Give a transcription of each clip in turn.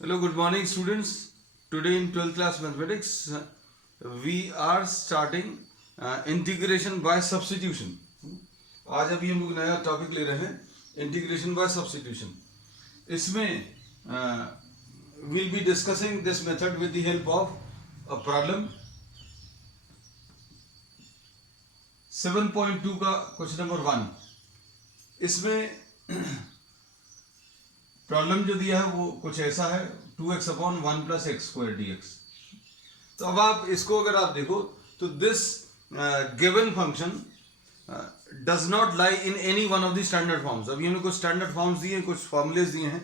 Hello, good morning, students. Today in 12th class mathematics, we are starting integration by substitution. आज अभी हम लोग नया टॉपिक ले रहे हैं इंटीग्रेशन बाय सब्स्टिट्यूशन. इसमें we'll be discussing this method with the help of a problem 7.2 का क्वेश्चन नंबर 1. इसमें प्रॉब्लम जो दिया है वो कुछ ऐसा है 2x upon 1 plus x square D x. तो अब आप इसको अगर आप देखो तो this given function does not lie in any one of the standard forms. अभी हमने कुछ स्टैंडर्ड फॉर्म्स दिए, कुछ फॉर्मूलेस दिए हैं,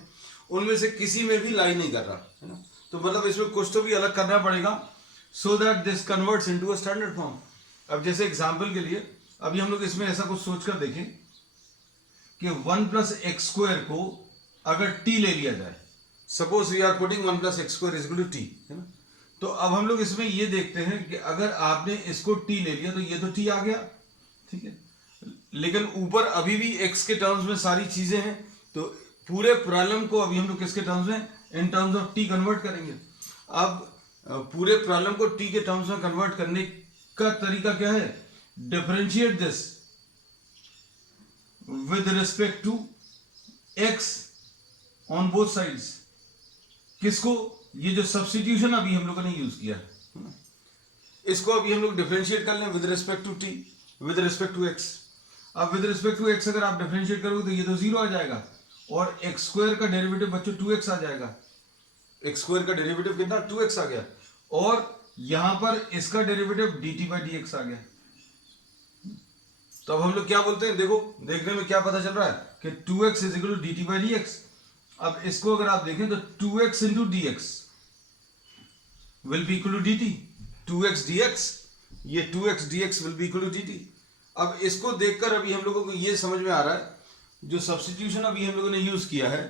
उनमें से किसी में भी लाई नहीं कर रहा है ना. तो मतलब इसमें कुछ तो भी अलग करना पड़ेगा so that this converts into a standard form. अब जैसे एग्जांपल के लिए अभी हम लोग इसमें ऐसा कुछ सोचकर देखें कि 1 प्लस एक्स स्क्वायर को अगर t ले लिया जाए, suppose we are putting 1 plus x square is equal to t, है ना. तो अब हम लोग इसमें ये देखते हैं कि अगर आपने इसको t ले लिया तो ये तो t आ गया, ठीक है, लेकिन ऊपर अभी भी x के टर्म्स में सारी चीजें हैं. तो पूरे प्रॉब्लम को अभी हम लोग किसके टर्म्स में, इन टर्म्स ऑफ t कन्वर्ट करेंगे. अब पूरे प्रॉब्लम को t के टर्म्स में कन्वर्ट करने का तरीका क्या है, differentiate this with respect to x on both sides. किसको, ये जो सब्स्टिट्यूशन अभी हम लोगों ने यूज किया है, इसको अभी हम लोग डिफरेंशिएट कर लें with respect to t, with respect to x. अब विद रिस्पेक्ट टू x अगर आप डिफरेंशिएट करोगे तो ये तो जीरो आ जाएगा और x स्क्वायर का डेरिवेटिव बच्चों 2x आ जाएगा. x स्क्वायर का डेरिवेटिव कितना, 2x आ गया, और यहां पर इसका डेरिवेटिव dt बाई dx आ गया. तो अब हम लोग क्या बोलते हैं, देखो देखने में क्या पता चल रहा है कि 2x is equal to dt by dx. अब इसको अगर आप देखें तो 2x into D x will be equal to D T. 2x dx, ये 2x dx will be equal to dt. अब इसको देखकर अभी हम लोगों को ये समझ में आ रहा है, जो सब्स्टिट्यूशन अभी हम लोगों ने यूज किया है,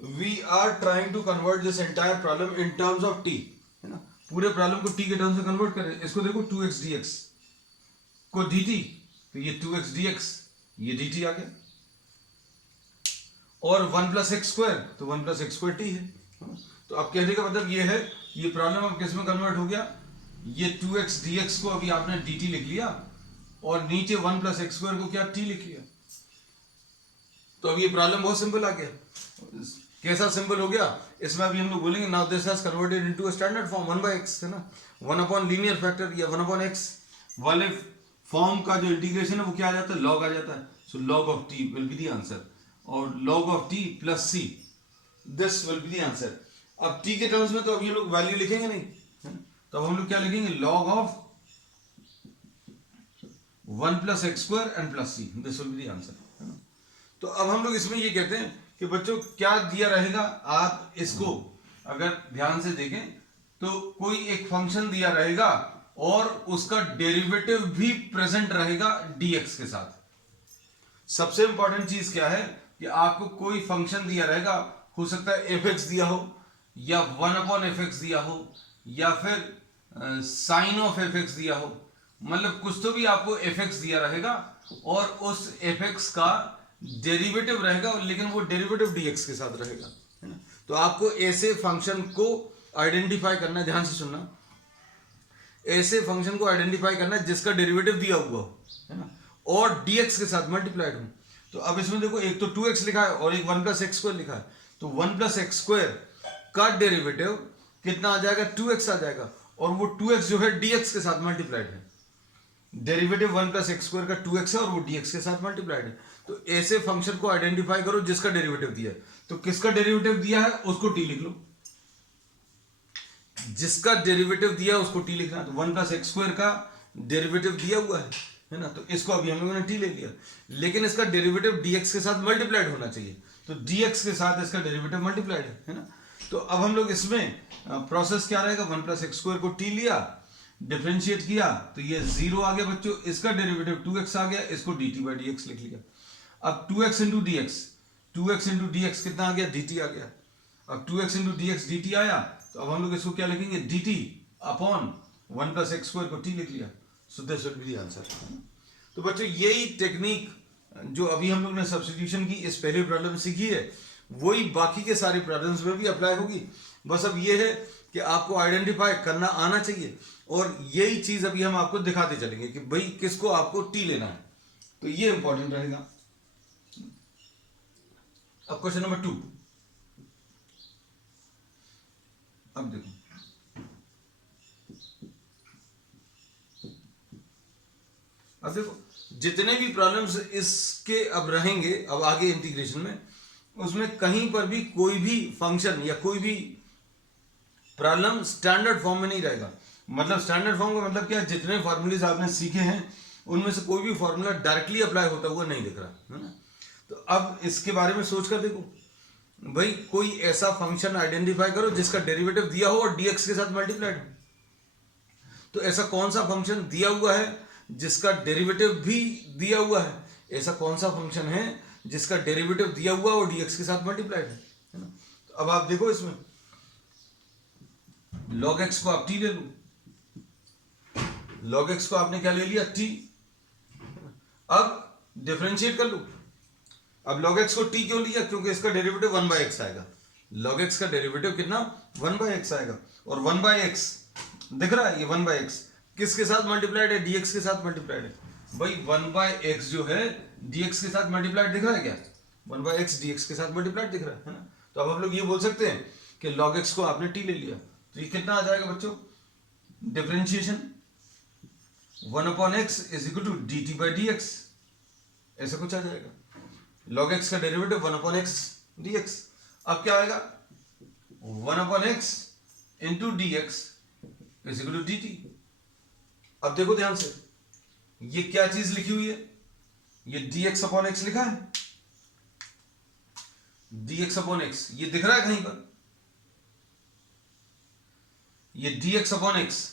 we are trying to convert this entire problem in terms of t, है ना. पूरे प्रॉब्लम को t के टर्म्स में कन्वर्ट करें. इसको देखो 2x dx को dt, तो ये 2x dx, ये dt आ गया, और 1 प्लस एक्स स्क्वायर, तो 1 प्लस एक्स स्क्वायर टी है. तो अब कहने का मतलब ये है, ये प्रॉब्लम अब किस में कन्वर्ट हो गया, ये 2x dx को अभी आपने dt लिख लिया और नीचे 1 प्लस एक्स स्क्वायर को क्या t लिख लिया. तो अब ये प्रॉब्लम बहुत सिंपल आ गया. कैसा सिंपल हो गया, इसमें अभी हम लोग बोलेंगे now this has converted into a standard form 1 by x, है ना. 1 अपॉन लीनियर फैक्टर या 1 अपॉन x वाले फॉर्म का जो इंटीग्रेशन है वो क्या आ जाता है, लॉग आ जाता है. So log of t will be the answer, और log of t plus c, this will be the answer. अब t के टर्म्स में तो अभी हम लोग वैल्यू लिखेंगे नहीं, तो अब हम लोग क्या लिखेंगे, log of 1 plus x square and plus c, this will be the answer. तो अब हम लोग इसमें ये कहते हैं कि बच्चों क्या दिया रहेगा, आप इसको अगर ध्यान से देखें तो कोई एक फंक्शन दिया रहेगा और उसका डेरिवेटिव भी प्रेजेंट रहेगा dx के साथ. सबसे इंपॉर्टेंट चीज क्या है कि आपको कोई फंक्शन दिया रहेगा, हो सकता है fx दिया हो या 1 अपॉन fx दिया हो या फिर साइन ऑफ fx दिया हो, मतलब कुछ तो भी आपको fx दिया रहेगा और उस fx का डेरिवेटिव रहेगा, लेकिन वो डेरिवेटिव dx के साथ रहेगा, है ना. तो आपको ऐसे फंक्शन को आइडेंटिफाई करना है, ध्यान से सुनना, ऐसे फंक्शन को आइडेंटिफाई करना है जिसका डेरिवेटिव दिया हुआ हो, है ना, और dx के साथ मल्टीप्लाइड हो. तो अब इसमें देखो एक तो 2x लिखा है और एक 1 प्लस एक्स स्क्वायर लिखा है. तो 1 प्लस एक्स स्क्वायर का डेरिवेटिव कितना आ जाएगा, 2x आ जाएगा, और वो 2x जो है dx के साथ मल्टीप्लाइड है. डेरिवेटिव 1 प्लस एक्स स्क्वायर का 2x है और वो dx के साथ मल्टीप्लाइड है. तो ऐसे फंक्शन को आइडेंटिफाई करो जिसका डेरिवेटिव दिया है. तो किसका डेरिवेटिव दिया है उसको t लिख लो, जिसका डेरिवेटिव दिया है उसको t लिखना. तो 1 प्लस एक्स स्क्वायर का डेरिवेटिव दिया हुआ है ना, तो इसको अभी हम लोगों ने t ले लिया, लेकिन इसका डेरिवेटिव dx के साथ मल्टीप्लाइड होना चाहिए. तो dx के साथ इसका डेरिवेटिव मल्टीप्लाइड है ना. तो अब हम लोग इसमें प्रोसेस क्या रहेगा, 1 प्लस एक्स स्क्वायर को t लिया, डिफरेंशिएट किया तो ये 0 आ गया बच्चों, इसका डेरिवेटिव 2x आ गया, इसको dt बाई dx लिख लिया. अब 2x into dx, 2x into dx कितना आ गया, dt आ गया. अब 2x इंटू dx dt आया, तो अब हम लोग इसको क्या लिखेंगे, dt upon 1 plus x square को t लिख लिया. So this will be the answer. तो बच्चों यही टेक्निक जो अभी हम लोग ने सब्स्टिट्यूशन की इस पहले प्रॉब्लम में सीखी है, वही बाकी के सारे प्रॉब्लम्स में भी अप्लाई होगी। बस अब ये है कि आपको आइडेंटिफाई करना आना चाहिए, और यही चीज अभी हम आपको दिखाते चलेंगे कि भाई किसको आपको टी लेना है, तो ये इंपॉर्टेंट रहेगा। अब क्वेश्चन नंबर 2, अब देखो जितने भी प्रॉब्लम्स इसके अब रहेंगे अब आगे इंटीग्रेशन में, उसमें कहीं पर भी कोई भी फंक्शन या कोई भी प्रॉब्लम स्टैंडर्ड फॉर्म में नहीं रहेगा। मतलब स्टैंडर्ड फॉर्म का मतलब क्या है, जितने फॉर्मूलेज आपने सीखे हैं उनमें से कोई भी फॉर्मूला डायरेक्टली अप्लाई होता हुआ नहीं दिख रहा है ना। तो अब इसके बारे में सोच कर देखो भाई, कोई ऐसा फंक्शन आइडेंटिफाई करो जिसका डेरिवेटिव दिया हो और dx के साथ मल्टीप्लाइड हो। तो ऐसा कौन सा फंक्शन दिया हुआ है जिसका डेरिवेटिव भी दिया हुआ है, ऐसा कौन सा फंक्शन है जिसका डेरिवेटिव दिया हुआ और dx के साथ मल्टीप्लाइड है ना। तो अब आप देखो इसमें log x को आप t ले लो, log x को आपने क्या ले लिया t, अब डिफरेंशिएट कर लो। अब log x को t क्यों लिया, क्योंकि इसका डेरिवेटिव 1/x आएगा, log x का डेरिवेटिव कितना 1/x आएगा, और 1/x दिख रहा है, ये 1/x किसके साथ मल्टीप्लाइड है, dx के साथ मल्टीप्लाइड है। भाई 1/x जो है dx के साथ मल्टीप्लाइड दिख रहा है क्या, 1/x dx के साथ मल्टीप्लाइड दिख रहा है ना। तो अब हम लोग ये बोल सकते हैं कि log x को आपने t ले लिया, तो ये कितना आ जाएगा बच्चों, differentiation 1/x is equal to dt/dx, ऐसा कुछ आ जाएगा। log x का डेरिवेटिव 1/x dx, अब क्या आएगा 1/x into dx is equal to dt। अब देखो ध्यान से, ये क्या चीज लिखी हुई है, ये dx/x लिखा है, dx/x ये दिख रहा है कहीं पर, ये dx/x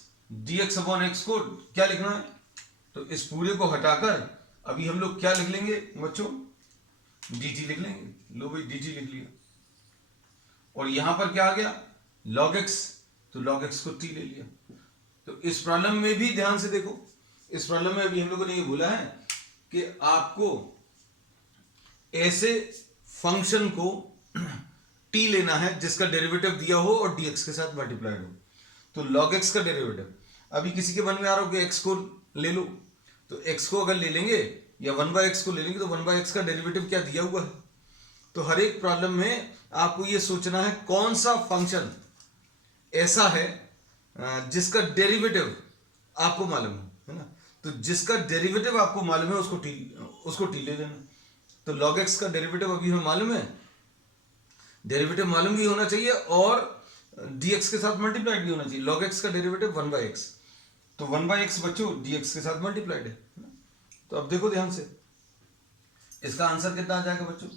को क्या लिखना है, तो इस पूरे को हटाकर अभी हम लोग क्या लिख लेंगे बच्चों, dt लिख लेंगे। लो भाई dt लिख लिया, और यहां पर क्या आ गया log x, तो log x को t ले लिया। तो इस प्रॉब्लम में भी ध्यान से देखो, इस प्रॉब्लम में अभी हम लोगों ने ये बोला है कि आपको ऐसे फंक्शन को t लेना है जिसका डेरिवेटिव दिया हो और dx के साथ मल्टीप्लाइड हो। तो log x का डेरिवेटिव, अभी किसी के मन में आ रहा हो कि x को ले लो, तो x को अगर ले लेंगे या 1/x को ले लेंगे, तो 1/x का डेरिवेटिव क्या दिया हुआ है। तो हर एक प्रॉब्लम में आपको ये सोचना है कौन सा फंक्शन ऐसा है जिसका डेरिवेटिव आपको मालूम है ना। तो जिसका डेरिवेटिव आपको मालूम है उसको टी ले लेना। तो log x का डेरिवेटिव अभी हमें मालूम है, डेरिवेटिव मालूम भी होना चाहिए और dx के साथ मल्टीप्लाइड भी होना चाहिए। log x का डेरिवेटिव 1/x, तो 1/x बच्चों dx के साथ मल्टीप्लाइड है। तो अब देखो ध्यान से, इसका आंसर कितना आ जाएगा बच्चों,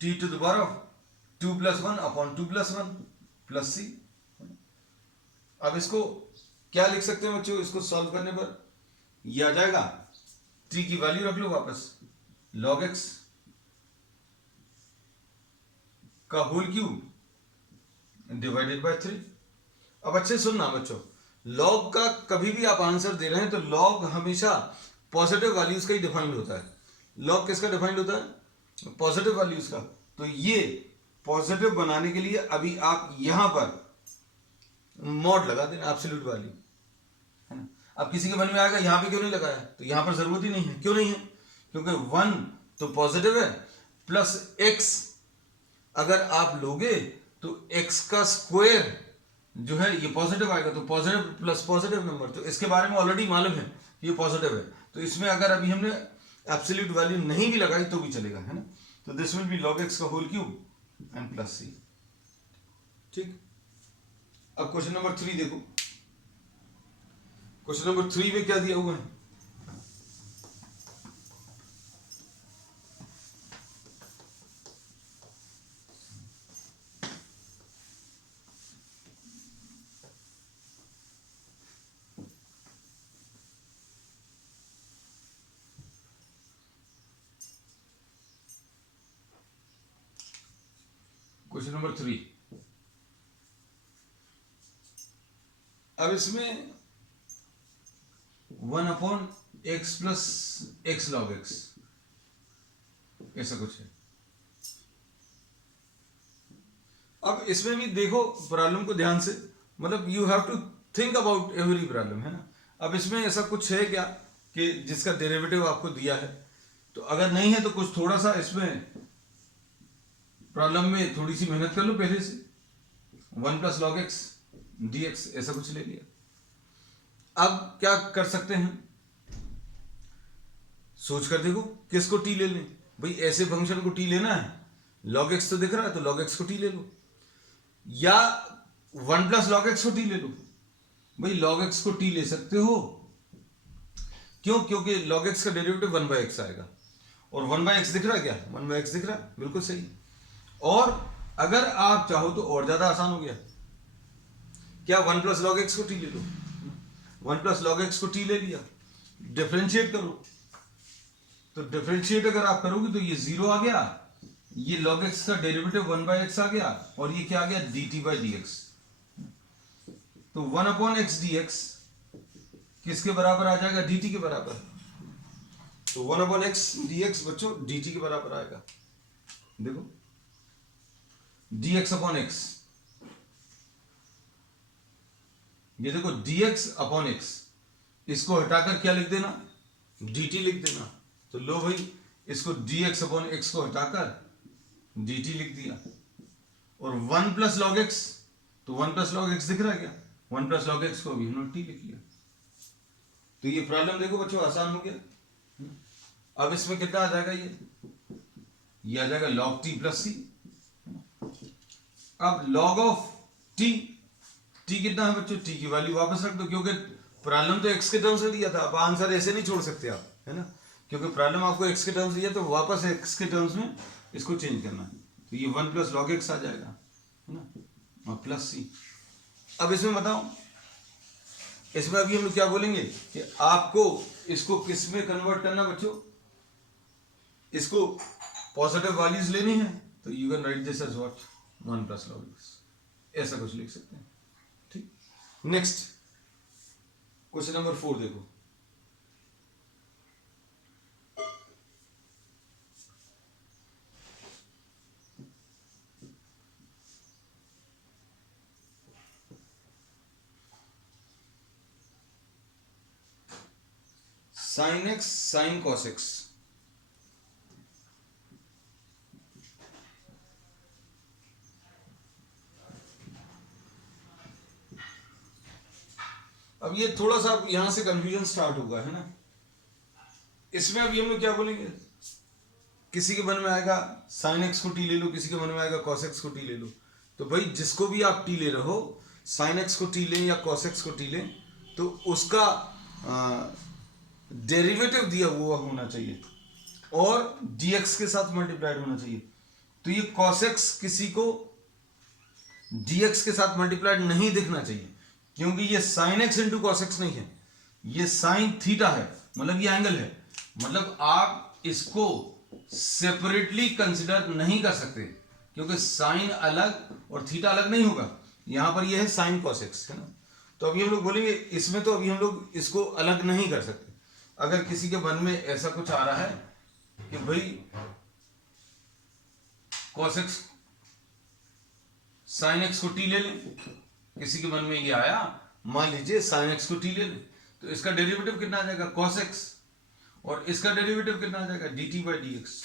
t to the power of 2 + 1 upon 2 + 1 plus c। अब इसको क्या लिख सकते हैं बच्चों, इसको सॉल्व करने पर ये आ जाएगा, t की वैल्यू रख लो वापस, log x का होल क्यूब डिवाइडेड बाय 3। अब अच्छे सुनना बच्चों, log का कभी भी आप आंसर दे रहे हैं तो log हमेशा पॉजिटिव वैल्यूज का ही डिफाइंड होता है। log किसका डिफाइंड होता है, पॉजिटिव वैल्यूज का। तो ये पॉजिटिव बनाने के लिए अभी आप यहां पर मॉड लगा देना, एब्सोल्यूट वैल्यू है ना। अब किसी के मन में आएगा यहां पे क्यों नहीं लगाया, तो यहां पर जरूरत ही नहीं है। क्यों नहीं है, क्योंकि 1 तो पॉजिटिव है, प्लस x अगर आप लोगे तो x का स्क्वायर जो है ये पॉजिटिव आएगा, तो पॉजिटिव प्लस पॉजिटिव नंबर, तो इसके बारे में ऑलरेडी मालूम है ये पॉजिटिव है। तो इसमें अगर अभी हमने एब्सोल्यूट वैल्यू नहीं भी लगाई तो भी चलेगा, है ना। तो this will be log x का whole cube and plus c। ठीक, अब क्वेश्चन नंबर 3 देखो, क्वेश्चन नंबर 3 में क्या दिया हुआ है, क्वेश्चन नंबर 3। अब इसमें 1/x + x log x ऐसा कुछ है। अब इसमें भी देखो प्रॉब्लम को ध्यान से, मतलब you have to think about every problem, है ना। अब इसमें ऐसा कुछ है क्या कि जिसका डेरिवेटिव आपको दिया है, तो अगर नहीं है तो कुछ थोड़ा सा इसमें प्रॉब्लम में थोड़ी सी मेहनत कर लो पहले से, 1 plus log x D x ऐसा कुछ ले लिया। अब क्या कर सकते हैं, सोच कर देखो किसको टी ले लें। भाई ऐसे फंक्शन को टी लेना है, लॉग एक्स तो दिख रहा है तो लॉग एक्स को टी ले लो, या 1 प्लस लॉग एक्स को टी ले लो। भाई लॉग एक्स को टी ले सकते हो, क्यों? क्योंकि log x का डेरिवेटिव 1 बाई एक्स आएगा, और 1 बाई एक्स दिख रहा है क्या? 1 बाई एक्स दिख रहा है, बिल्कुल सही। और अगर आप चाहो तो और ज्यादा आसान हो गया, क्या 1 प्लस लॉग एक्स को टी ले लो, 1 प्लस लॉग एक्स को टी ले लिया, डिफ्रेंशिएट करो, तो डिफ्रेंशिएट अगर आप करोगे तो ये 0 आ गया, ये log x का डेरिवेटिव 1 बाई एक्स आ गया, और ये क्या आ गया? dt by D x. तो 1 अपॉन एक्स डी एक्स किसके बराबर आ जाएगा? dt के बराबर। तो 1 अपॉन एक्स डी एक्स बच्चों dt के बराबर आएगा। देखो dx अपॉन एक्स, ये देखो dx अपॉन एक्स, इसको हटाकर क्या लिख देना? dt लिख देना। तो लो भाई, इसको dx अपॉन एक्स को हटाकर dt लिख दिया, और 1 प्लस लॉग एक्स, तो 1 प्लस लॉग एक्स दिख रहा है क्या? 1 प्लस लॉग एक्स को अभी हमने t लिख लिया। तो ये प्रॉब्लम देखो बच्चों आसान हो गया। अब इसमें कितना आ जाएगा? ये आ जाएगा log t प्लस सी। अब log ऑफ t, t कितना है बच्चों? t की वैल्यू वापस रख दो, क्योंकि प्रॉब्लम तो x के टर्म्स में दिया था, अब आंसर ऐसे नहीं छोड़ सकते आप, है ना, क्योंकि प्रॉब्लम आपको x के टर्म्स दिया तो वापस x के टर्म्स में इसको चेंज करना है। तो ये 1 प्लस लॉग एक्स आ जाएगा, है ना, और प्लस सी। अब इसमें बताओ, इसमें अभी हम लोग क्या बोलेंगे कि आपको इसको किस में कन्वर्ट करना बच्चों? इसको पॉजिटिव वैल्यूज लेनी है, तो you can write this as what? 1 plus log X, ऐसा कुछ लिख सकते हैं। ठीक, नेक्स्ट क्वेश्चन नंबर 4 देखो। Sine x sine cos x, अब ये थोड़ा सा यहां से कंफ्यूजन स्टार्ट होगा, है ना। इसमें अभी हम लोग क्या बोलेंगे, किसी के मन में आएगा साइन एक्स को टी ले लो, किसी के मन में आएगा कॉस एक्स को टी ले लो। तो भाई जिसको भी आप टी ले रहे हो, साइन एक्स को टी लें या कॉस एक्स को टी लें, तो उसका डेरिवेटिव दिया हुआ होना चाहिए और dx के साथ मल्टीप्लाइड होना चाहिए। तो ये cos x किसी को dx के साथ मल्टीप्लाइड नहीं दिखना चाहिए, क्योंकि ये sin x into cos x नहीं है, ये sin थीटा है, मतलब ये एंगल है, मतलब आप इसको सेपरेटली कंसिडर नहीं कर सकते, क्योंकि sin अलग और थीटा अलग नहीं होगा। यहां पर ये है sin cos x, है ना। तो अभी हम लोग बोलेंगे इसमें, तो अभी हम लोग इसको अलग नहीं कर सकते। अगर किसी के मन में ऐसा कुछ आ रहा है कि भाई cos x sin x को t ले लें, किसी के मन में ये आया, मान लीजिए sin x को t ले लें, तो इसका डेरिवेटिव कितना आ जाएगा? cos x, और इसका डेरिवेटिव कितना आ जाएगा? dt बाई डी एक्स,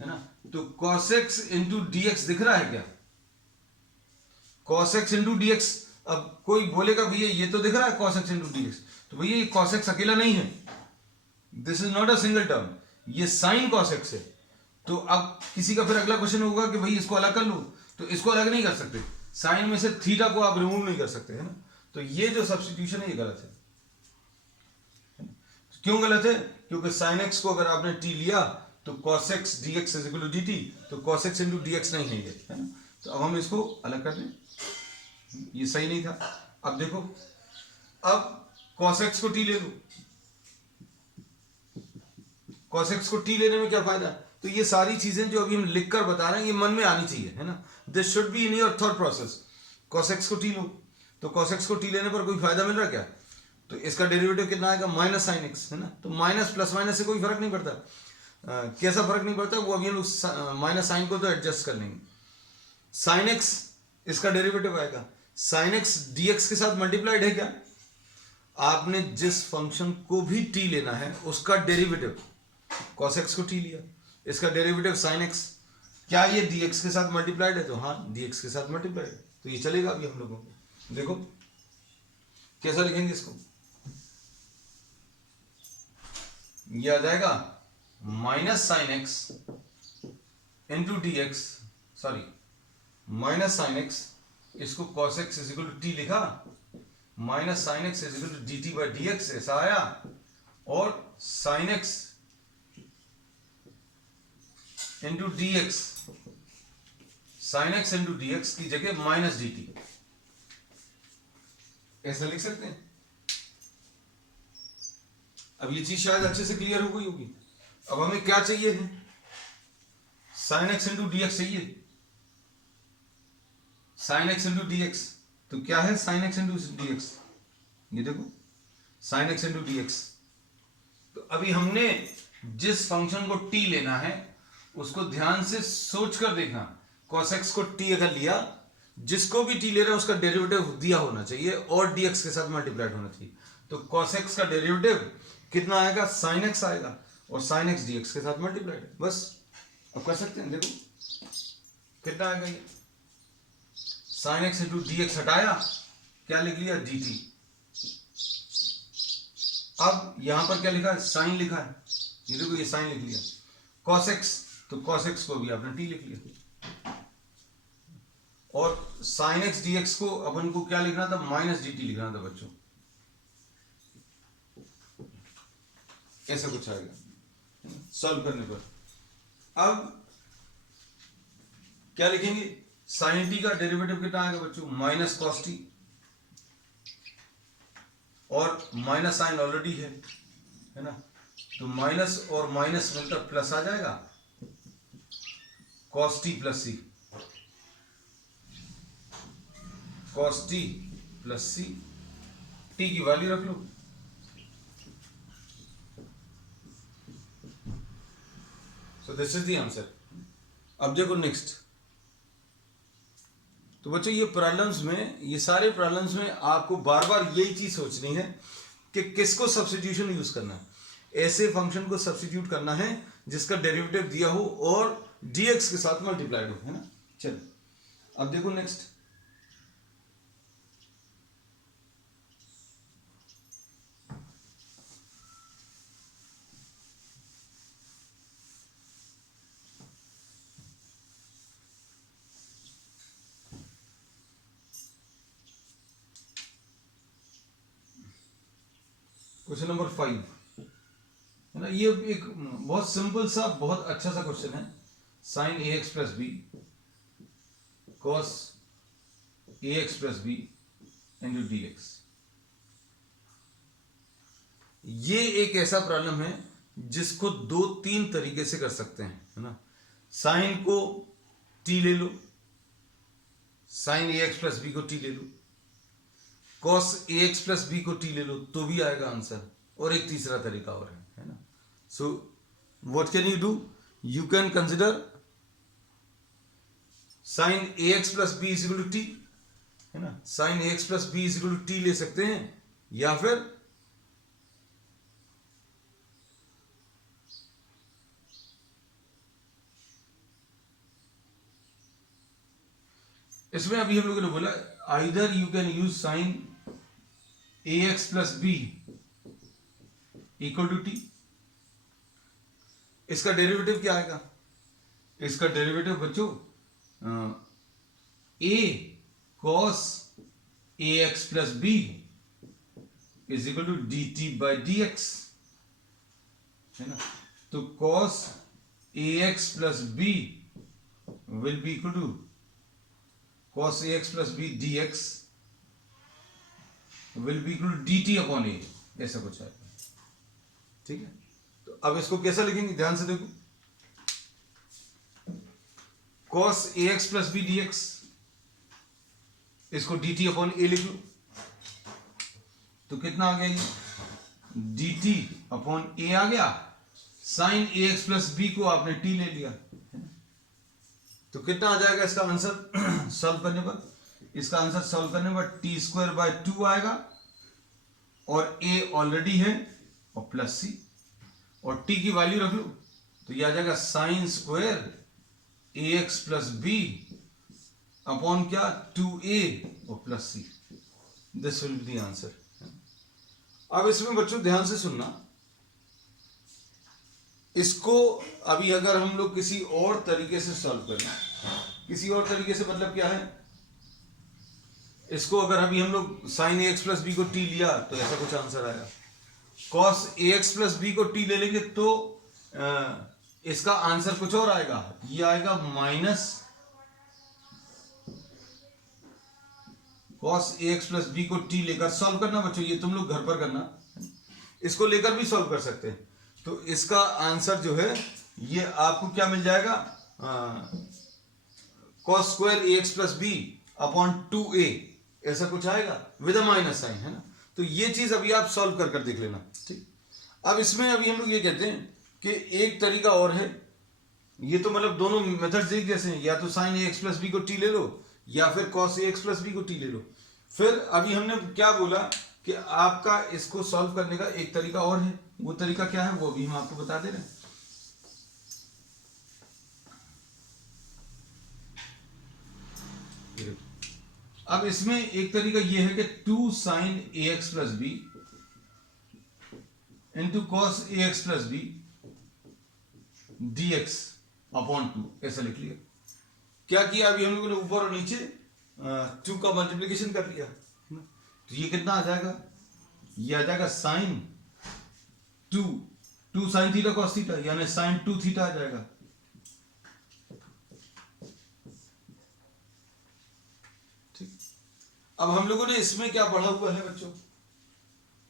है ना। तो cos x into D x दिख रहा है क्या? cos x into D x. अब कोई बोलेगा भैया ये तो दिख रहा है cos x into D x, तो भैया ये cos x अकेला नहीं है, this is not a single term, ये साइन cos x है। तो अब किसी का फिर अगला क्वेश्चन होगा कि भाई इसको अलग कर लो, तो इसको अलग नहीं कर सकते, साइन में से थीटा को आप रिमूव नहीं कर सकते, है ना। तो ये जो सब्स्टिट्यूशन है ये गलत है। क्यों गलत है? क्योंकि साइन x को अगर आपने t लिया तो cos x dx is equal to dt, तो cos x इंटू dx नहीं है ये, है ना। तो अब हम इसको अलग कर दें, ये सही नहीं था। अब देखो, अब cos x को t ले लो, cos x को t लेने में क्या फायदा? तो ये सारी चीजें जो अभी हम लिख कर बता रहे हैं ये मन में आनी चाहिए, है ना। This should be in your thought process. cos x को t लो, तो cos x को t लेने पर कोई फायदा मिल रहा क्या? तो इसका डेरिवेटिव कितना आएगा? माइनस साइन एक्स, है ना। तो माइनस प्लस माइनस से कोई फर्क नहीं पड़ता। कैसा फर्क नहीं पड़ता वो अभी हम लोग माइनस साइन को तो एडजस्ट कर लेंगे। साइन एक्स इसका डेरिवेटिव आएगा साइन एक्स dx के साथ मल्टीप्लाइड है क्या? आपने जिस फंक्शन को भी t लेना है उसका डेरिवेटिव cos x को t लिया, इसका डेरिवेटिव sin x, क्या ये dx के साथ मल्टीप्लाइड है? तो हाँ dx के साथ मल्टीप्लाइड है, तो ये चलेगा अभी हम लोगों को। देखो कैसा लिखेंगे इसको, ये आ जाएगा minus sine x into D x, sorry minus sine x, इसको cos x is equal to t लिखा, minus sine x is equal to D T by D x ऐसा आया, और sine x into D x, sine x into D x की जगह minus D T, ऐसा लिख सकते हैं। अब ये चीज शायद अच्छे से क्लियर हो गई होगी। अब हमें क्या चाहिए है, sine x into D x चाहिए, sine x into D x, तो क्या है sine x into D x, ये देखो sine x into D x. तो अभी हमने जिस फंक्शन को t लेना है उसको ध्यान से सोच कर देखना, cos x को t अगर लिया, जिसको भी t ले रहा है उसका डेरिवेटिव दिया होना चाहिए और dx के साथ मल्टीप्लाइड होना चाहिए। तो cos x का डेरिवेटिव कितना आएगा, sin x आएगा, और sin x dx के साथ मल्टीप्लाइड है, बस अब कर सकते हैं। देखो कितना आएगा, ये sin x into D x हटाया, क्या लिख लिया dt। अब यहां पर क्या लिखा है, साइन लिखा है, ये देखो ये साइन लिख लिया, cos x, तो cos x को भी आपने t लिख लिया, और sin x dx को अपन को क्या लिखना था, माइनस dt लिखना था बच्चों, ऐसा कुछ आएगा सॉल्व करने पर। अब क्या लिखेंगे, sin t का डेरिवेटिव कितना आएगा बच्चों, माइनस cos t, और माइनस साइन ऑलरेडी है ना, तो माइनस और माइनस मिलकर प्लस आ जाएगा, cos t plus c, cos t plus c, t की वैल्यू रख लो, so this is the answer. अब देखो नेक्स्ट, तो बच्चों ये प्रॉब्लम्स में, ये सारे प्रॉब्लम्स में आपको बार बार यही चीज सोचनी है कि किसको सब्स्टिट्यूशन यूज करना है, ऐसे फंक्शन को सब्स्टिट्यूट करना है जिसका डेरिवेटिव दिया हो और dx के साथ मल्टीप्लाइड हो, है ना। चलो अब देखो नेक्स्ट, क्वेश्चन नंबर 5 है ना, ये एक बहुत सिंपल सा बहुत अच्छा सा क्वेश्चन है, sine a x plus b cos a x plus b into D x. ये एक ऐसा प्रॉब्लम है जिसको दो तीन तरीके से कर सकते हैं, है ना। साइन को टी ले लो, sign a x plus B को टी ले लो, cos ax प्लस बी को t ले लो तो भी आएगा आंसर, और एक तीसरा तरीका और है ना। So what can you do, you can consider sine ax plus B is equal to T, है ना, sine ax plus B is equal to T ले सकते हैं, या फिर इसमें अभी हम लोगों ने बोला either you can use sine ax plus B equal to t, इसका डेरिवेटिव क्या आएगा, इसका डेरिवेटिव बच्चों a cos ax plus B is equal to D T by D x, है ना। तो cos ax plus b will be equal to cos ax plus B D x will be equal to D T upon a, ऐसा कुछ है, ठीक है। तो अब इसको कैसा लिखेंगे, ध्यान से देखो, cos ax plus B D X, इसको डी टी अपॉन ए लिख लो, तो कितना आ गया ये, डी टी अपॉन ए आ गया, साइन ax प्लस बी को आपने टी ले लिया, है ना। तो कितना आ जाएगा इसका आंसर सॉल्व करने पर, इसका आंसर सॉल्व करने पर टी स्क्वायर बाय 2 आएगा और ए ऑलरेडी है और प्लस सी और टी की वैल्यू रख लो तो ये आ जाएगा साइन स्क्वायर ए एक्स प्लस बी अपॉन क्या 2a और plus C. This will be the answer. अब इसमें बच्चों ध्यान से सुनना, इसको अभी अगर हम लोग किसी और तरीके से सॉल्व करें, किसी और तरीके से मतलब क्या है, इसको अगर अभी हम लोग sign a x plus B को टी लिया तो ऐसा कुछ आंसर आएगा। Cos a x plus B को टी ले लेंगे तो इसका आंसर कुछ और आएगा, ये आएगा minus cos a x plus B को टी लेकर सॉल्व करना बच्चों, ये तुम लोग घर पर करना, इसको लेकर भी सॉल्व कर सकते हैं। तो इसका आंसर जो है ये आपको क्या मिल जाएगा, कॉस स्क्वायर ए x plus B upon 2a ऐसा कुछ आएगा विद अ माइनस साइन, है ना। तो ये चीज अभी आप सॉल्व कर कर देख लेना, ठीक। अब इसमें अभी हम लोग ये कहते हैं कि एक तरीका और है, ये तो मतलब दोनों मेथड्स एक जैसे हैं, या तो sign a x plus B को टी ले लो या फिर cos a x plus B को टी ले लो। फिर अभी हमने क्या बोला कि आपका इसको सॉल्व करने का एक तरीका और है, वो तरीका क्या है वो अभी हम आपको बता दे रहे हैं। अब इसमें एक तरीका ये है कि 2 sine a x plus b into cos a x plus B D x upon 2 ऐसा लिख लिया। क्या किया अभी हम लोगों ने, ऊपर और नीचे 2 का मल्टीप्लीकेशन कर लिया, तो ये कितना आ जाएगा, ये आ जाएगा sine 2 sine theta cos theta यानी साइन 2 थीटा आ जाएगा। ठीक, अब हम लोगों ने इसमें क्या पढ़ा हुआ है बच्चों,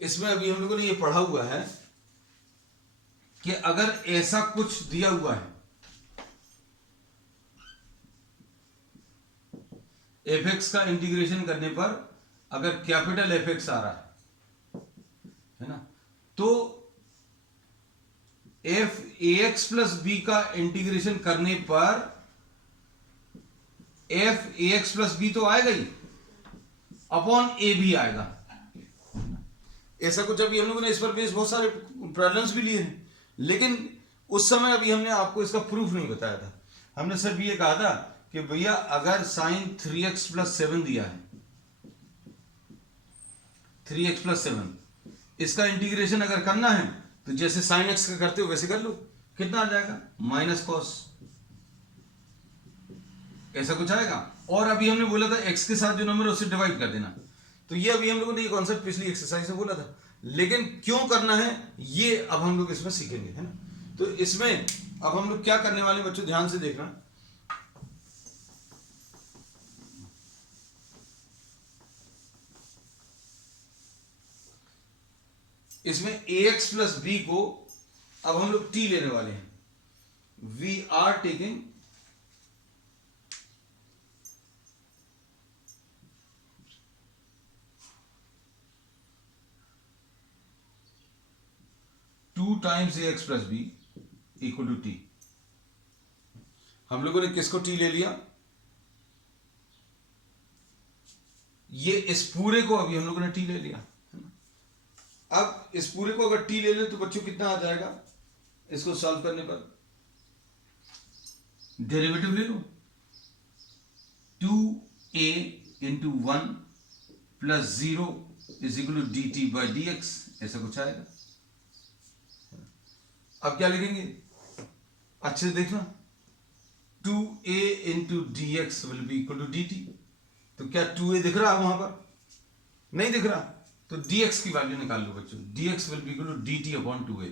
इसमें अभी हम लोगों ने ये पढ़ा हुआ है कि अगर ऐसा कुछ दिया हुआ है, एफ एक्स का इंटीग्रेशन करने पर अगर कैपिटल एफ एक्स आ रहा है ना, तो F A x plus B का इंटीग्रेशन करने पर F A x plus B तो आएगा ही, अपॉन ए भी आएगा। ऐसा कुछ अभी हम लोगों ने इस पर बेस बहुत सारे प्रॉब्लम्स भी लिए हैं, लेकिन उस समय अभी हमने आपको इसका प्रूफ नहीं बताया था। हमने सिर्फ ये कहा था कि भैया अगर साइन 3x प्लस 7 दिया है, 3x प्लस 7, इसका इंटीग्रेशन अगर करना है तो जैसे साइन x का करते हो वैसे कर लो, कितना आ जाएगा माइनस कॉस, ऐसा कुछ आएगा। और अभी हमने बोला था x के साथ जो नंबर है उससे डिवाइड कर देना, तो ये अभी हम लोगों ने ये कॉन्सेप्ट पिछली एक्सरसाइज में बोला था, लेकिन क्यों करना है ये अब हम लोग इसमें सीखेंगे, है ना। तो इसमें अब हम लोग क्या करने वाले बच्चों, ध्यान से देखना, इसमें ax प्लस बी को अब हम लोग t लेने वाले हैं। We are taking two times A x plus B equal to T. हम लोगों ने किसको t ले लिया, ये इस पूरे को अभी हम लोगों ने t ले लिया। अब इस पूरे को अगर t ले ले तो बच्चों कितना आ जाएगा, इसको सॉल्व करने पर डेरिवेटिव ले लो, 2a into 1 plus 0 is equal to D T by D x, ऐसा कुछ आएगा। अब क्या लिखेंगे, अच्छे से देखना, 2a into D x will be equal to D T. तो क्या 2a दिख रहा है वहां पर, नहीं दिख रहा, तो dx की वैल्यू निकाल लो बच्चों, dx will be equal to dt upon 2a।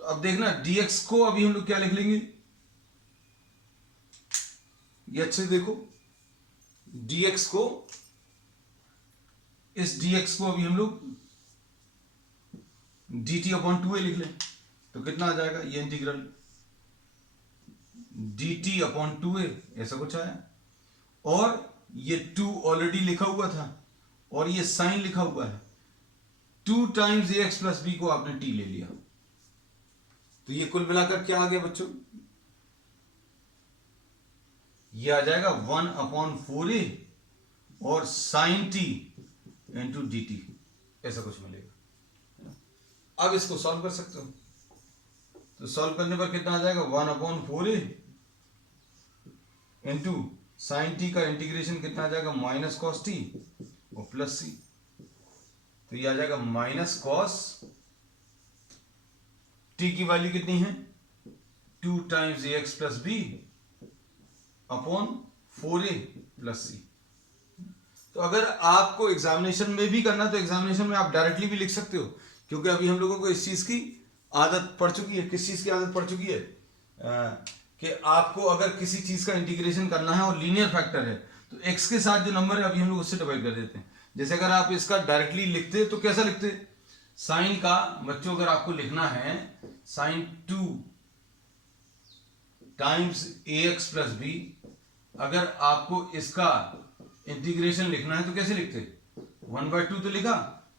तो अब देखना dx को अभी हम लोग क्या लिख लेंगे, ये अच्छे से देखो, dx को, इस dx को अभी हम लोग dt अपॉन 2a लिख लें, तो कितना आ जाएगा, ये इंटीग्रल dt अपॉन 2a ऐसा कुछ आया, और ये 2 ऑलरेडी लिखा हुआ था और ये साइन लिखा हुआ है, 2 टाइम्स ए एक्स प्लस बी को आपने t ले लिया, तो ये कुल मिलाकर क्या आ गया बच्चों, ये आ जाएगा 1/4a और sin t into D T, ऐसा कुछ मिलेगा। अब इसको सॉल्व कर सकते हो, तो सॉल्व करने पर कितना आ जाएगा 1/4a इंटू साइन टी का इंटीग्रेशन कितना आ जाएगा माइनस कॉस टी और प्लस सी, तो ये आ जाएगा माइनस कॉस टी की वैल्यू कितनी है 2 टाइम्स ए x plus B upon 4a plus c. तो अगर आपको एग्जामिनेशन में भी करना तो एग्जामिनेशन में आप डायरेक्टली भी लिख सकते हो, क्योंकि अभी हम लोगों को इस चीज की आदत पड़ चुकी है। किस चीज की आदत पड़ चुकी है? कि आपको अगर किसी चीज का इंटीग्रेशन करना है और लीनियर फैक्टर है तो x के साथ जो नंबर है अभी हम लोग उससे डिवाइड कर देते हैं। जैसे अगर आप इसका डायरेक्टली लिखते तो कैसा लिखते? साइन का बच्चों अगर आपको लिखना है साइन 2 टाइम्स ए एक्स प्लस बी, अगर आपको इसका इंटीग्रेशन लिखना है तो कैसे लिखते? 1/2 तो लिखा,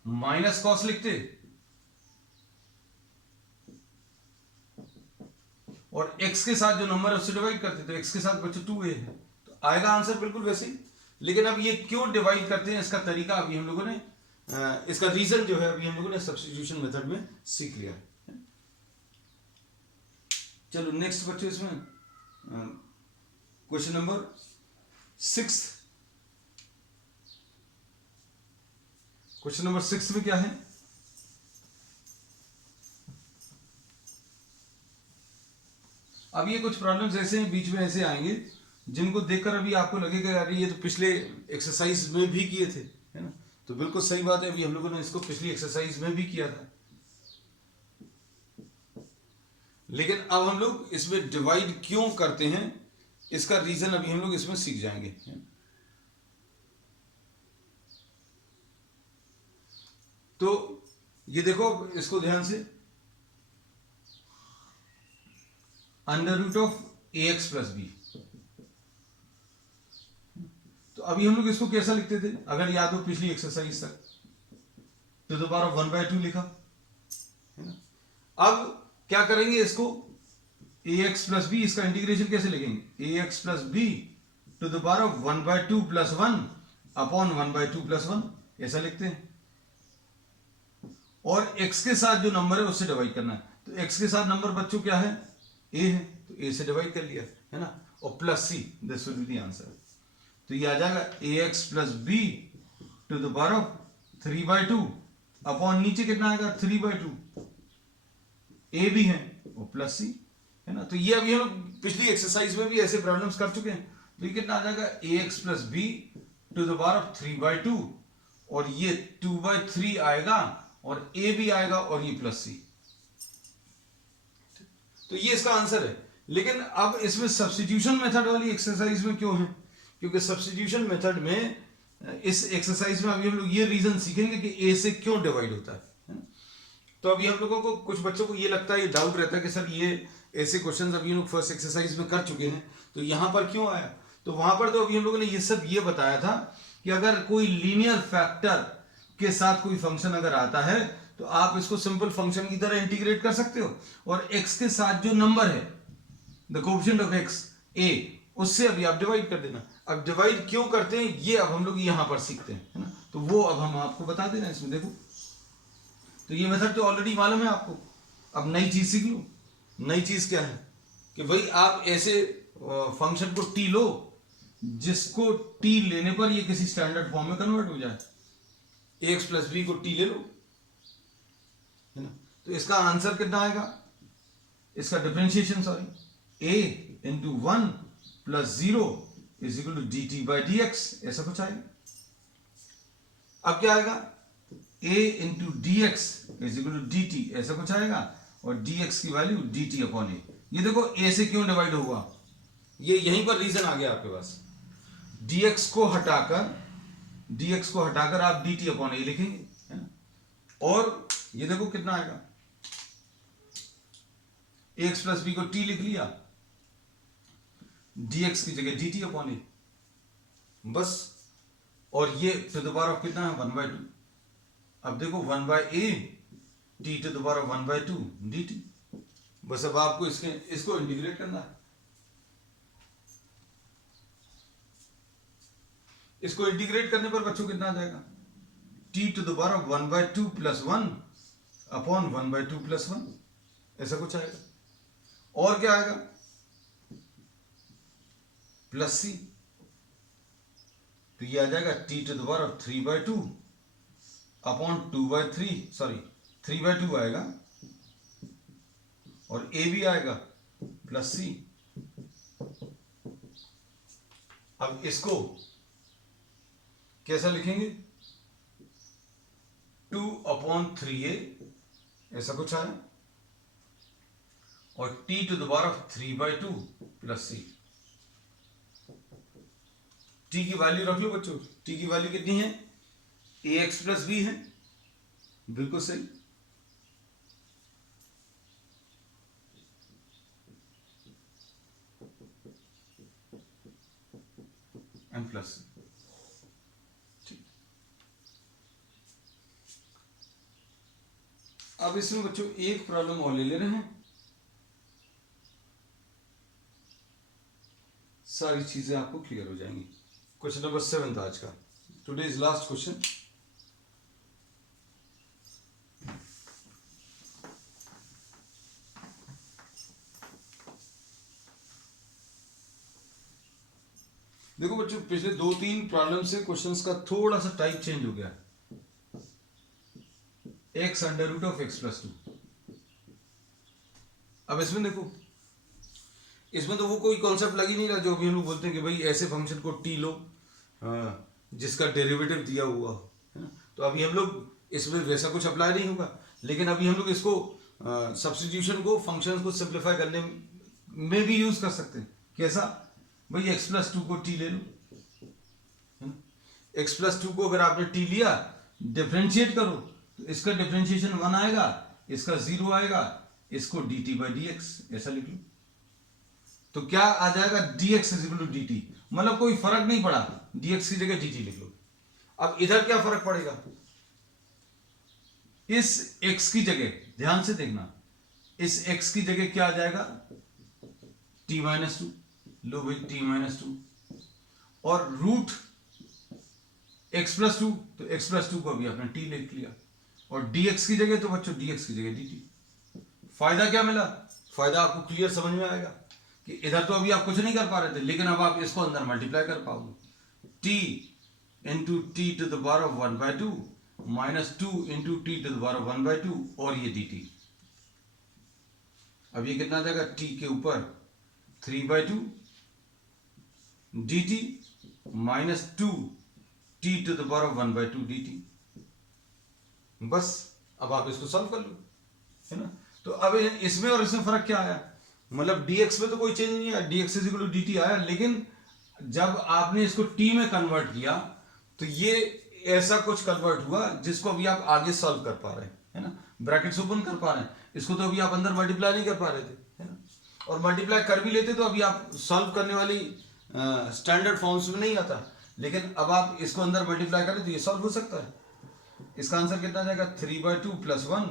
माइनस कॉस लिखते और x के साथ जो नंबर है उससे डिवाइड करते, तो x के साथ बच्चों 2a है, तो आएगा आंसर बिल्कुल वैसे ही। लेकिन अब ये क्यों डिवाइड करते हैं इसका तरीका अभी हम लोगों ने इसका रीजन जो है अभी हम लोगों ने सब्स्टिट्यूशन मेथड में सीख लिया है। चलो नेक्स्ट बच्चों, इसमें क्वेश्चन नंबर 6। क्वेश्चन नंबर 6 में क्या है? अब ये कुछ प्रॉब्लम्स ऐसे हैं बीच में ऐसे आएंगे जिनको देखकर अभी आपको लगेगा यार ये तो पिछले एक्सरसाइज में भी किए थे, है ना? तो बिल्कुल सही बात है, अभी हम लोगों ने इसको पिछली एक्सरसाइज में भी किया था, लेकिन अब हम लोग इसमें डिवाइड क्यों करते हैं इसका रीजन अभी हम लोग इसमें सीख जाएंगे। तो ये देखो इसको ध्यान से, under root of A x plus B, तो अभी हम लोग इसको कैसा लिखते थे अगर याद हो पिछली एक्सरसाइज तक? तो दोबारा 1/2 लिखा है ना। अब क्या करेंगे इसको ए एक्स प्लस बी, इसका इंटीग्रेशन कैसे लिखेंगे? A x plus B to the power of 1/2 plus 1 upon 1/2 plus 1, ऐसा लिखते हैं। और x के साथ जो नंबर है उससे डिवाइड करना है, तो x के साथ नंबर बच्चों क्या है? a है, तो a से डिवाइड कर लिया, है ना, और plus c, this will be the answer. तो ये आ जाएगा ax plus B to the power of 3/2 upon नीचे कितना आएगा 3/2, a भी है और प्लस c, है ना। तो ये अभी हम लोग पिछली एक्सरसाइज में भी ऐसे प्रॉब्लम्स कर चुके हैं। तो ये कितना आ जाएगा ax plus B to the power of 3/2 और ये 2/3 आएगा और a भी आएगा और ये प्लस c, तो ये इसका आंसर है। लेकिन अब इसमें सब्स्टिट्यूशन मेथड वाली एक्सरसाइज में क्यों है? क्योंकि सब्स्टिट्यूशन मेथड में इस एक्सरसाइज में अभी हम लोग ये रीजन सीखेंगे कि a से क्यों डिवाइड होता है। तो अभी हम लोगों को कुछ बच्चों को ये लगता है, ये डाउट रहता है कि सर ये ऐसे क्वेश्चंस अभी हम लोग फर्स्ट एक्सरसाइज में कर चुके हैं तो यहां पर क्यों आया? तो वहां पर तो अभी हम लोगों ने ये सब ये बताया था कि अगर कोई लीनियर फैक्टर के साथ कोई फंक्शन अगर आता है तो आप इसको सिंपल फंक्शन की तरह इंटीग्रेट कर सकते हो और x के साथ जो नंबर है the coefficient of x a, उससे अभी आप डिवाइड कर देना। अब डिवाइड क्यों करते हैं ये अब हम लोग यहां पर सीखते हैं, है ना। तो वो अब हम आपको बता देना इसमें। देखो तो ये मेथड तो ऑलरेडी मालूम है आपको, अब नई चीज सीख लो। नई चीज क्या है कि भाई आप ऐसे फंक्शन को t लो जिसको t लेने पर ये किसी स्टैंडर्ड फॉर्म में कन्वर्ट हो जाए। ax प्लस बी को t ले लो, है ना। तो इसका आंसर कितना आएगा? इसका differentiation sorry a into 1 plus 0 is equal to dt by dx, ऐसा कुछ आएगा। अब क्या आएगा? a into dx is equal to dt, ऐसा कुछ आएगा, और dx की वैल्यू dt अपॉन a। ये देखो a से क्यों डिवाइड होगा, ये यहीं पर रीजन आ गया आपके पास। dx को हटाकर आप dt अपॉन a लिखेंगे, है ना। और ये देखो कितना आएगा, ax प्लस बी को t लिख लिया, dx की जगह dt अपॉन a, बस। और ये टू द पावर ऑफ कितना है 1/2। अब देखो 1/a t to the power of 1/2 dt, बस। अब आपको इसको इंटीग्रेट करना है। इसको इंटीग्रेट करने पर बच्चों कितना आ जाएगा, T to the power 1/2 plus 1 upon 1/2 plus 1, ऐसा कुछ आएगा। और क्या आएगा, प्लस सी, तो ये आ जाएगा T to the power 3/2 upon 2/3, sorry 3/2 आएगा, और ए भी आएगा प्लस सी। अब इसको कैसा लिखेंगे, 2/3a, ऐसा कुछ आया, और T to the power 3/2 plus C. T की वैल्यू रख लो बच्चों, टी की वैल्यू कितनी है, ax प्लस बी है, बिल्कुल सही। एन प्लस, ठीक। अब इसमें बच्चों एक प्रॉब्लम और ले रहे हैं, सारी चीजें आपको क्लियर हो जाएंगी। क्वेश्चन नंबर 7 आज का, टुडे इज लास्ट क्वेश्चन। देखो बच्चों, पिछले 2-3 प्रॉब्लम से क्वेश्चंस का थोड़ा सा टाइप चेंज हो गया। x under root of x plus 2। अब इसमें देखो, इसमें तो वो कोई कॉन्सेप्ट लग ही नहीं रहा जो अभी हम लोग बोलते हैं कि भाई ऐसे फंक्शन को t लो जिसका डेरिवेटिव दिया हुआ है ना, तो अभी हम लोग इसमें वैसा कुछ अप्लाई नहीं होगा। लेकिन अभी हम लोग इसको सब्स्टिट्यूशन को, फंक्शंस को सिंप्लीफाई करने में भी यूज कर सकते हैं। कैसा, भाई x प्लस 2 को t ले लो, x प्लस 2 को अगर आपने t लिया, डिफरेंशिएट करो तो इसका डिफरेंशिएशन 1 आएगा, इसका 0 आएगा, इसको dt बाई डी एक्स ऐसा लिख लो, तो क्या आ जाएगा, dx is equal to dt, मतलब कोई फर्क नहीं पड़ा, dx की जगह dt लिख लो। अब इधर क्या फर्क पड़ेगा, इस x की जगह, ध्यान से देखना, इस x की जगह क्या आ जाएगा, t माइनस 2, लो भाई t माइनस 2, और रूट x प्लस 2, तो x प्लस 2 को अभी आपने t लिख लिया, और dx की जगह तो बच्चों dx की जगह dt। फायदा क्या मिला, फायदा आपको क्लियर समझ में आएगा कि इधर तो अभी आप कुछ नहीं कर पा रहे थे, लेकिन अब आप इसको अंदर मल्टीप्लाई कर पाओगे, t into T to the power of 1/2 minus 2 into T to the power of 1/2, और ये dt। अब ये कितना आ जाएगा, t के ऊपर 3/2 dt minus 2 T to the power of 1/2 dt। बस अब आप इसको सॉल्व कर लो, है ना। तो अब इसमें और इसमें फर्क क्या आया, मतलब dx में तो कोई चेंज नहीं आया, dx is equal to dt आया, लेकिन जब आपने इसको t में कन्वर्ट किया तो ये ऐसा कुछ कन्वर्ट हुआ जिसको अभी आप आगे सॉल्व कर पा रहे हैं, है ना, ब्रैकेट्स ओपन कर पा रहे हैं, इसको तो अभी आप अंदर मल्टीप्लाई नहीं कर पा रहे थे, है ना, और मल्टीप्लाई कर भी लेते तो अभी आप सॉल्व करने वाली स्टैंडर्ड फॉर्म्स में नहीं आता, लेकिन अब आप इसको अंदर मल्टीप्लाई करें तो ये सॉल्व हो सकता है। इसका आंसर कितना आ जाएगा, 3/2 plus 1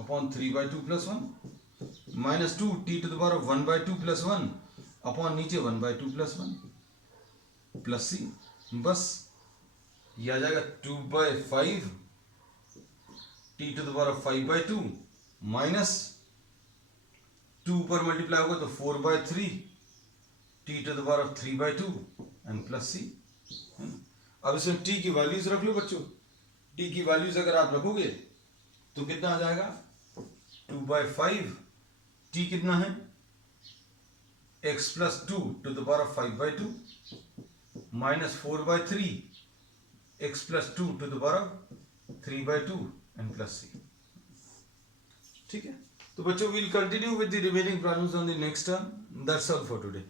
upon 3/2 plus 1 minus 2 T to the power of 1/2 plus 1 upon नीचे 1/2 प्लस 1 प्लस सी। बस ये आ जाएगा 2/5 t to the power of 5/2 minus 2 पर मल्टीप्लाई होगा तो 4/3 t to the power of 3/2 and plus c. अब इसमें टी की वैल्यूज रख लो बच्चों, टी की वैल्यूज अगर आप रखोगे तो कितना आ जाएगा, 2/5 टी कितना है, x plus 2 to the power of 5/2 minus 4/3 x plus 2 to the power of 3/2 and plus c. ठीक है, तो बच्चों we'll continue with the remaining problems on the next term. That's all for today.